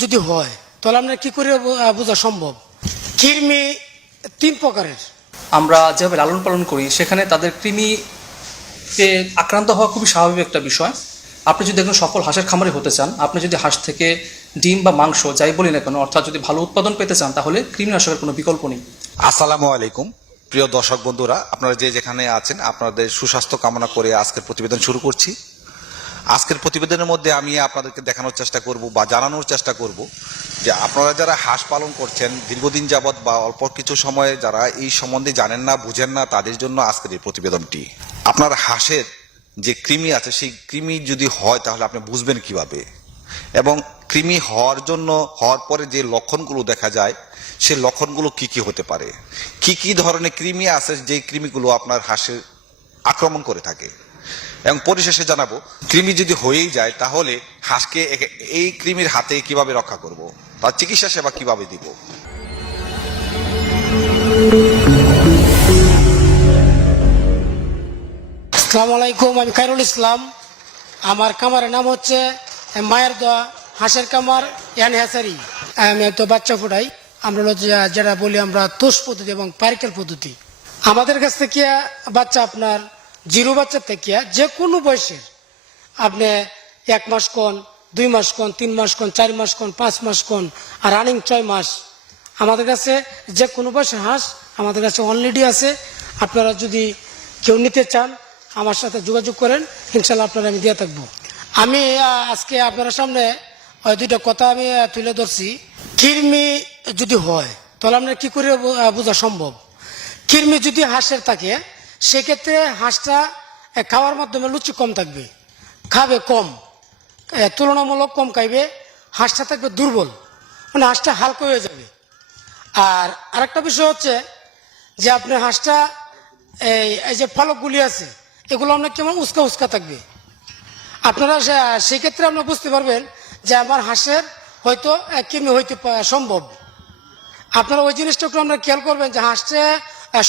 যদি হয় তাহলে আমরা কি করে বোঝা সম্ভব? কৃমি তিন প্রকারের। আমরা যেভাবে লালন পালন করি সেখানে তাদের কৃমিতে আক্রান্ত হওয়া খুবই স্বাভাবিক একটা বিষয়। আপনি যদি একজন সফল হাঁসের খামারি হতে চান, আপনি যদি হাঁস থেকে ডিম বা মাংস যাই বলি না কেন, অর্থাৎ যদি ভালো উৎপাদন পেতে চান, তাহলে কৃমিনাশকের কোনো বিকল্প নেই। আসসালামু আলাইকুম প্রিয় দর্শক বন্ধুরা, আপনারা যে যেখানে আছেন আপনাদের সুস্বাস্থ্য কামনা করে আজকের প্রতিবেদন শুরু করছি। আজকের প্রতিবেদনের মধ্যে আমি আপনাদেরকে দেখানোর চেষ্টা করব বা জানানোর চেষ্টা করব যে আপনারা যারা হাঁস পালন করছেন দীর্ঘদিন যাবৎ বা অল্প কিছু সময়ে যারা এই সম্বন্ধে জানেন না, বুঝেন না, তাদের জন্য আজকের এই প্রতিবেদনটি। আপনার হাঁসের যে কৃমি আছে সেই কৃমি যদি হয় তাহলে আপনি বুঝবেন কিভাবে, এবং কৃমি হওয়ার পরে যে লক্ষণগুলো দেখা যায় সেই লক্ষণগুলো কি কি হতে পারে, কি কি ধরনের কৃমি আছে যে কৃমিগুলো আপনার হাঁসের আক্রমণ করে থাকে, এবং পরিশেষে জানাবো কৃমি যদি হয়েই যায় তাহলে হাঁসকে এই কৃমির হাতে কিভাবে রক্ষা করব, তার চিকিৎসা সেবা কিভাবে দিব। আসসালামু আলাইকুম, আমি খায়রুল ইসলাম। আমার খামারের নাম হচ্ছে মায়ের দোয়া হাঁসের খামার এন হ্যাচারি। আমি তো বাচ্চা ফুটাই। আমরা যেটা বলি আমরা তোষ পদ্ধতি এবং পারিকেল পদ্ধতি। আমাদের কাছ থেকে বাচ্চা আপনার জিরো বাচ্চা থেকে যে কোনো বয়সের, আপনি 1 মাস কোন, 2 মাস কোন, 3 মাস কোন, 4 মাস কোন, 5 মাস কোন, আর রানিং 6 মাস, আমাদের কাছে যে কোনো বয়সের হাঁস আমাদের কাছে অলরেডি আছে। আপনারা যদি কেউ নিতে চান আমার সাথে যোগাযোগ করেন, ইনশাল্লাহ আপনারা আমি দিয়ে থাকবো। আমি আজকে আপনার সামনে দুইটা কথা আমি তুলে ধরছি। কৃমি যদি হয় তাহলে আমরা কি করে বোঝা সম্ভব? কৃমি যদি হাঁসের থাকে সেক্ষেত্রে হাঁসটা খাওয়ার মাধ্যমে লুচি কম থাকবে, খাবে কম, তুলনামূলক কম খাইবে, হাঁসটা থাকবে দুর্বল, মানে হাঁসটা হালকা হয়ে যাবে। আর আরেকটা বিষয় হচ্ছে যে আপনার হাঁসটা এই যে ফলকগুলি আছে এগুলো আপনার কেমন উস্কা উস্কা থাকবে। আপনারা সেক্ষেত্রে আপনারা বুঝতে পারবেন যে আমার হাঁসের হয়তো কৃমি হইতে সম্ভব। আপনারা ওই জিনিসটা একটু আমরা খেয়াল করবেন যে হাঁসটা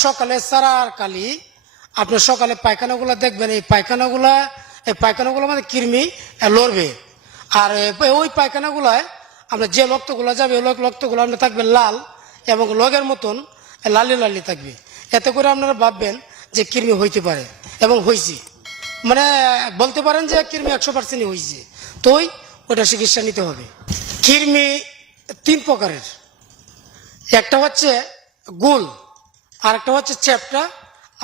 সকালে সারার কালি আপনার সকালে পায়খানাগুলো দেখবেন, এই পায়খানাগুলো মানে কৃমি লড়বে। আর ওই পায়খানাগুলায় আপনার যে রক্তগুলো যাবে ওই রক্তগুলো আপনার থাকবে লাল এবং লগের মতন লালি লালি থাকবে। এতে করে আপনারা ভাববেন যে কৃমি হইতে পারে এবং হয়েছে, মানে বলতে পারেন যে কৃমি 100% হয়েছে, তো ওটা চিকিৎসা নিতে হবে। কৃমি তিন প্রকারের। একটা হচ্ছে গোল, আরেকটা হচ্ছে চ্যাপ্টা,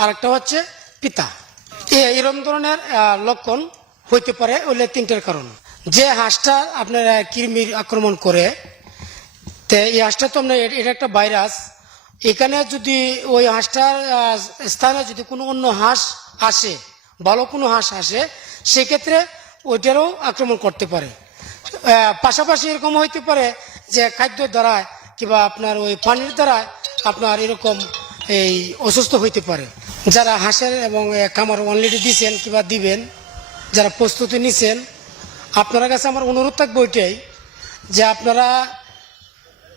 আরেকটা হচ্ছে পিতা। এরকম ধরনের লক্ষণ হইতে পারে। ওইলে তিনটের কারণ যে হাঁসটা আপনার কৃমির আক্রমণ করে, তো এই হাঁসটা তো আপনার এটা একটা ভাইরাস। এখানে যদি ওই হাঁসটার স্থানে যদি কোনো অন্য হাঁস আসে, ভালো কোনো হাঁস আসে, সেক্ষেত্রে ওইটারও আক্রমণ করতে পারে। পাশাপাশি এরকম হইতে পারে যে খাদ্যের দ্বারায় কিংবা আপনার ওই পানির দ্বারায় আপনার এরকম এই অসুস্থ হইতে পারে। যারা হাঁসের এবং খামার অলরেডি দিচ্ছেন কিংবা দিবেন, যারা প্রস্তুতি নিচ্ছেন, আপনার কাছে আমার অনুরোধ থাকবে ওইটাই যে আপনারা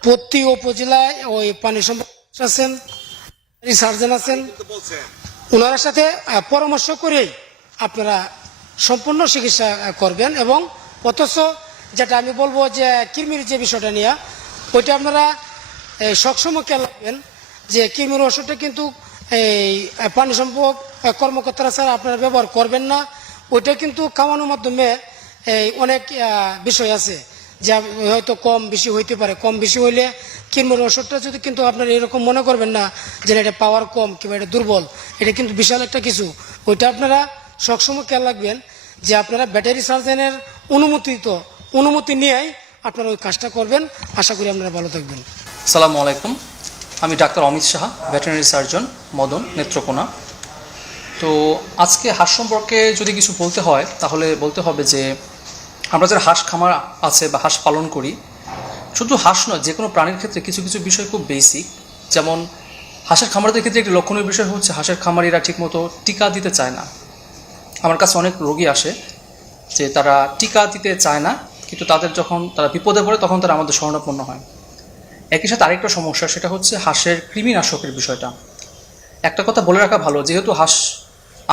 প্রতি উপজেলায় ওই পানি সম্পদ আছেন, সার্জন আছেন, ওনার সাথে পরামর্শ করেই আপনারা সম্পূর্ণ চিকিৎসা করবেন। এবং অথচ যেটা আমি বলবো যে কৃমির যে বিষয়টা নিয়ে, ওইটা আপনারা সবসময় খেয়াল রাখবেন যে কৃমির ওষুধটা কিন্তু এই পানি সম্পদ কর্মকর্তারা ছাড়া আপনারা ব্যবহার করবেন না। ওইটা কিন্তু খাওয়ানোর মাধ্যমে অনেক বিষয় আছে যা হয়তো কম বেশি হইতে পারে। কম বেশি হইলে কৃমির ওষুধটা যদি কিন্তু আপনারা এরকম মনে করবেন না যে এটা পাওয়ার কম কিংবা এটা দুর্বল, এটা কিন্তু বিশাল একটা কিছু। ওইটা আপনারা সবসময় খেয়াল রাখবেন যে আপনারা ব্যাটারি সার্জনের অনুমতি নিয়েই আপনারা ওই কাজটা করবেন। আশা করি আপনারা ভালো থাকবেন। আসসালামু আলাইকুম, আমি doctor Amit Saha, veterinary surgeon, Madan, Netrokona. তো আজকে হাঁস সম্পর্কে যদি কিছু বলতে হয় তাহলে বলতে হবে যে আমরা যারা হাঁস খামার আছে বা হাঁস পালন করি, শুধু হাঁস নয়, যে কোনো প্রাণীর ক্ষেত্রে কিছু কিছু বিষয় খুব বেসিক। যেমন হাঁসের খামারদের ক্ষেত্রে একটি লক্ষণীয় বিষয় হচ্ছে হাঁসের খামারিরা ঠিকমতো টিকা দিতে চায় না। আমার কাছে অনেক রোগী আসে যে তারা টিকা দিতে চায় না, কিন্তু যখন তারা বিপদে পড়ে তখন তারা আমাদের শরণাপন্ন হয়। একই সাথে আরেকটা সমস্যা, সেটা হচ্ছে হাঁসের কৃমিনাশকের বিষয়টা। একটা কথা বলে রাখা ভালো, যেহেতু হাঁস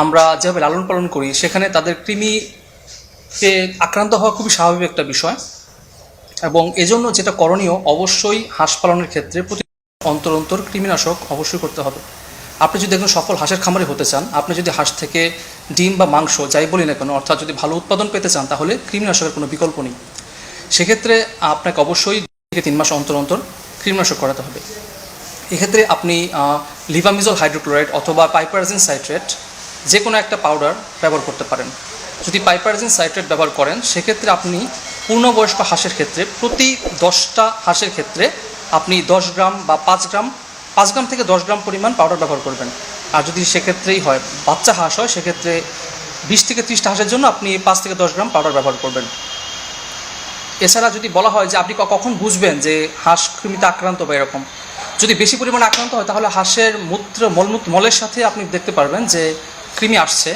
আমরা যেভাবে লালন পালন করি সেখানে তাদের কৃমিতে আক্রান্ত হওয়া খুবই স্বাভাবিক একটা বিষয়। এবং এজন্য যেটা করণীয়, অবশ্যই হাঁস পালনের ক্ষেত্রে প্রতি অন্তর কৃমিনাশক অবশ্যই করতে হবে। আপনি যদি একজন সফল হাঁসের খামারি হতে চান, আপনি যদি হাঁস থেকে ডিম বা মাংস যাই বলি না কেন, অর্থাৎ যদি ভালো উৎপাদন পেতে চান, তাহলে কৃমিনাশকের কোনো বিকল্প নেই। সেক্ষেত্রে আপনাকে অবশ্যই 2 থেকে 3 মাস অন্তর কৃমিনাশক করাতে হবে। এক্ষেত্রে আপনি লিভামিজল হাইড্রোক্লোরাইড অথবা পাইপারাজিন সাইট্রেট যে কোনো একটা পাউডার ব্যবহার করতে পারেন। যদি পাইপারাজিন সাইট্রেট ব্যবহার করেন, সেক্ষেত্রে আপনি পূর্ণবয়স্ক হাঁসের ক্ষেত্রে প্রতি 10টা হাঁসের ক্ষেত্রে আপনি 10 গ্রাম বা 5 গ্রাম থেকে 10 গ্রাম পরিমাণ পাউডার ব্যবহার করবেন। আর যদি সেক্ষেত্রেই হয় বাচ্চা হাঁস হয়, সেক্ষেত্রে 20 থেকে 30টা হাঁসের জন্য আপনি 5 থেকে 10 গ্রাম পাউডার ব্যবহার করবেন। এছাড়া যদি বলা হয় যে আপনি কখন বুঝবেন যে হাঁস কৃমিতে আক্রান্ত বা এরকম, যদি বেশি পরিমাণে আক্রান্ত হয় তাহলে হাঁসের মলের সাথে আপনি দেখতে পারবেন যে কৃমি আসছে।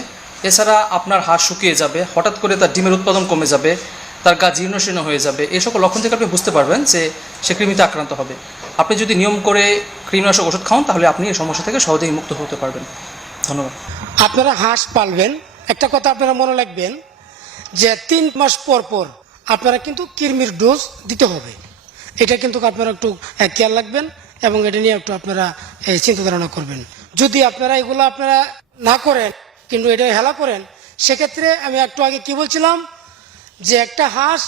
এছাড়া আপনার হাঁস শুকিয়ে যাবে, হঠাৎ করে তার ডিমের উৎপাদন কমে যাবে, তার গা জীর্ণশীর্ণ হয়ে যাবে। এই সকল লক্ষণ থেকে আপনি বুঝতে পারবেন যে সে কৃমিতে আক্রান্ত হবে। আপনি যদি নিয়ম করে কৃমিনাশক ওষুধ খাওয়ান, তাহলে আপনি এই সমস্যা থেকে সহজেই মুক্ত হতে পারবেন। ধন্যবাদ। আপনারা হাঁস পালবেন, একটা কথা আপনারা মনে রাখবেন যে 3 মাস পর পর আপনারা কিন্তু কৃমির ডোজ দিতে হবে। এটা কিন্তু আপনারা একটু খেয়াল রাখবেন এবং এটা নিয়ে একটু আপনারা চিন্তা ধারণা করবেন। যদি আপনারা এগুলো আপনারা না করেন কিন্তু এটা হেলা করেন, সেক্ষেত্রে আমি একটু আগে কি বলছিলাম যে একটা হাঁস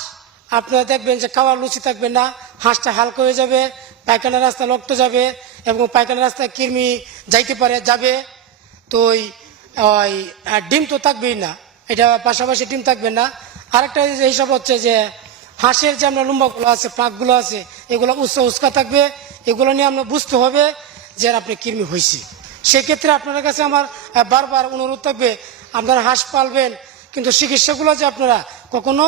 আপনারা দেখবেন যে খাওয়ার লুচি থাকবে না, হাঁসটা হালকা হয়ে যাবে, পায়খানা রাস্তা রক্ত যাবে এবং পায়খানা রাস্তায় কৃমি যাইতে পারে যাবে। তো ওই ডিম তো থাকবেই না, এটা পাশাপাশি ডিম থাকবে না। আরেকটা হিসাব হচ্ছে যে হাঁসের যে আমরা লম্বাগুলো আছে, পাকগুলো আছে, এগুলো উস্কা থাকবে। এগুলো নিয়ে আমরা বুঝতে হবে যে আপনি কৃমি হয়েছে। সেক্ষেত্রে আপনার কাছে আমার বারবার অনুরোধ থাকবে, আপনারা হাঁস পালবেন কিন্তু চিকিৎসাগুলো যে আপনারা কখনো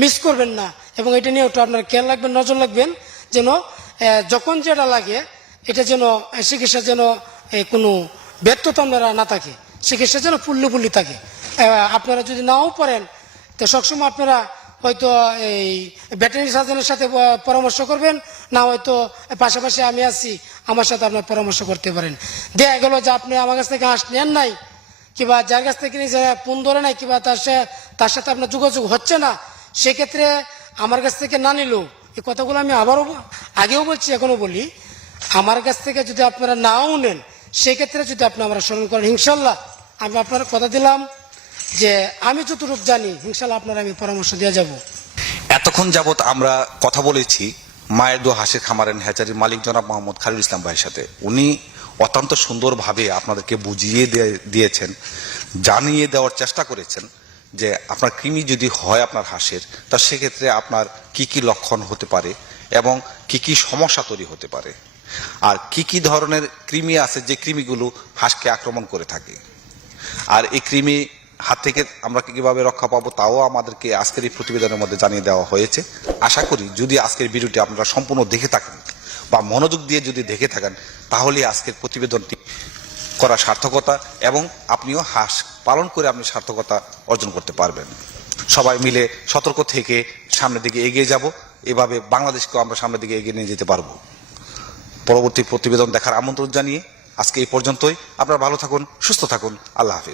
মিস করবেন না এবং এটা নিয়ে একটু আপনারা খেয়াল রাখবেন, নজর রাখবেন যেন যখন যেটা লাগে এটা যেন চিকিৎসা যেন কোনো ব্যর্থতা আপনারা না থাকে, চিকিৎসা যেন ফুল্লি থাকে। আপনারা যদি নাও পারেন তো সবসময় আপনারা হয়তো এই ভেটেরিনারি সার্জনের সাথে পরামর্শ করবেন, না হয়তো পাশাপাশি আমি আছি, আমার সাথে আপনার পরামর্শ করতে পারেন। দেখা গেল যে আপনি আমার কাছ থেকে হাঁস নেন নাই, কিংবা যার কাছ থেকে নিয়ে ফোন ধরে নাই, কিংবা তার সাথে আপনার যোগাযোগ হচ্ছে না, সেক্ষেত্রে আমার কাছ থেকে না নিলেও, এই কথাগুলো আমি আবারও আগেও বলছি এখনো বলি, আমার কাছ থেকে যদি আপনারা নাও নেন, সেক্ষেত্রে যদি আপনি আমরা স্মরণ করেন, ইনশাল্লাহ আমি আপনার কথা দিলাম যে আমি যতটুকু জানি ইনশাল্লাহ আপনারা আমি পরামর্শ দিয়ে যাব। এতক্ষণ যাবত আমরা কথা বলেছি মায়ের দোয়া হাঁসের খামারের হ্যাচারির মালিক জনাব মোহাম্মদ খালিল ইসলাম ভাইয়ের সাথে। উনি অত্যন্ত সুন্দরভাবে আপনাদেরকে বুঝিয়ে দিয়েছেন, জানিয়ে দেওয়ার চেষ্টা করেছেন যে আপনার কৃমি যদি হয় আপনার হাঁসের, তা সেক্ষেত্রে আপনার কি কি লক্ষণ হতে পারে এবং কি কি সমস্যা তৈরি হতে পারে, আর কি কি ধরনের কৃমি আছে যে কৃমিগুলো হাঁসকে আক্রমণ করে থাকে, আর এই কৃমি হাত থেকে আমরা কিভাবে রক্ষা পাবো তাও আমাদেরকে আজকের এই প্রতিবেদনের মধ্যে জানিয়ে দেওয়া হয়েছে। আশা করি যদি আজকের ভিডিওটি আপনারা সম্পূর্ণ দেখে থাকেন বা মনোযোগ দিয়ে যদি দেখে থাকেন, তাহলে আজকের প্রতিবেদনটি করা সার্থকতা এবং আপনিও হাঁস পালন করে আপনি সার্থকতা অর্জন করতে পারবেন। সবাই মিলে সতর্ক থেকে সামনের দিকে এগিয়ে যাব, এভাবে বাংলাদেশকেও আমরা সামনের দিকে এগিয়ে নিয়ে যেতে পারবো। পরবর্তী প্রতিবেদন দেখার আমন্ত্রণ জানিয়ে আজকে এই পর্যন্তই। আপনারা ভালো থাকুন, সুস্থ থাকুন। আল্লাহ হাফিজ।